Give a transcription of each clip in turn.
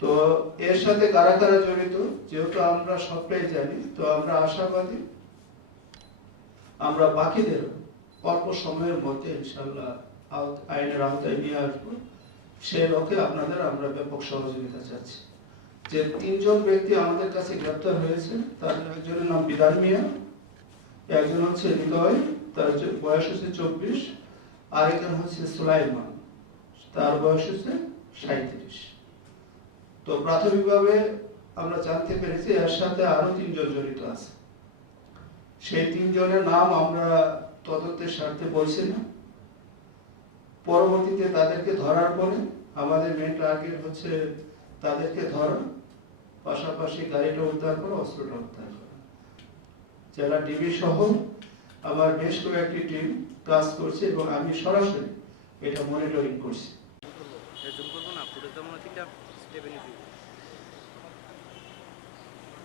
তো এর সাথে কারা কারা জড়িত? যেহেতু আমরা সবটাই জানি, তো আমরা আশাবাদী। আমরা বাকিদের অল্প সময়ের মধ্যে ইনশাল্লাহ আইনের আওতায় নিয়ে আসব। সে লক্ষ্যে আপনাদের আমরা ব্যাপক সহযোগিতা চাচ্ছি। যে তিনজন ব্যক্তি আমাদের কাছে গ্রেপ্তার হয়েছে, তার একজনের নাম বিদার মিয়া, একজন হচ্ছে হৃদয়, তার বয়স হচ্ছে চব্বিশ, আরেকজন হচ্ছে সুলাইমান, তার বয়স হচ্ছে সাঁত্রিশ তো প্রাথমিকভাবে আমরা জানতে পেরেছি এর সাথে আরও তিনজন জড়িত আছে। সেই তিনজনের নাম আমরা তদন্তের স্বার্থে বলছি না। পরবর্তীতে তাদেরকে ধরার পরে আমাদের মেন টার্গেট হচ্ছে তাদেরকে ধরা, পাশাপাশি গাড়িটা উদ্ধার করা, অস্ত্রটা উদ্ধার করা। জেলা ডিবি সহ আমার বেশ কয়েকটি টিম কাজ করছে এবং আমি সরাসরি এটা মনিটরিং করছি। নিতে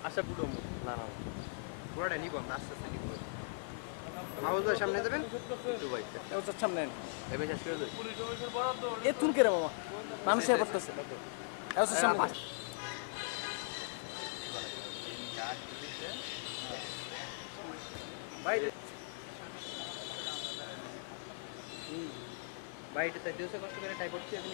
আচ্ছা পুরো না না পুরোটা নিব আমরা আস্তে আস্তে নিব। মাহবুব ভাই সামনে দেবেন একটু ভাই সামনে। এবার শেষ করে দেবেন এ তুন কে রে মামা? মানুষের পড়তেছে। এবার সামনে। ভাই ভাই এটা তাই দিয়েছে কষ্ট করে টাইপ করছি আপনি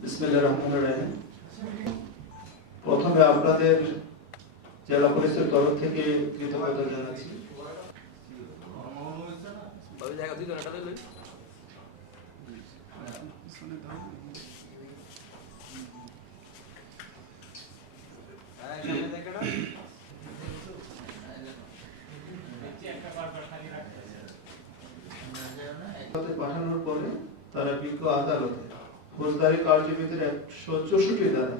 বিসমিল্লাহির রহমানির রহিম। প্রথমে আপনাদের জেলা পরিষদের তরফ থেকে কৃতজ্ঞতা জানাচ্ছি। লই আদালতে পাঠানোর পরে তারা বিজ্ঞ আদালতে ফৌজদারি কার্যবিধির একশো চৌষট্টি ধারা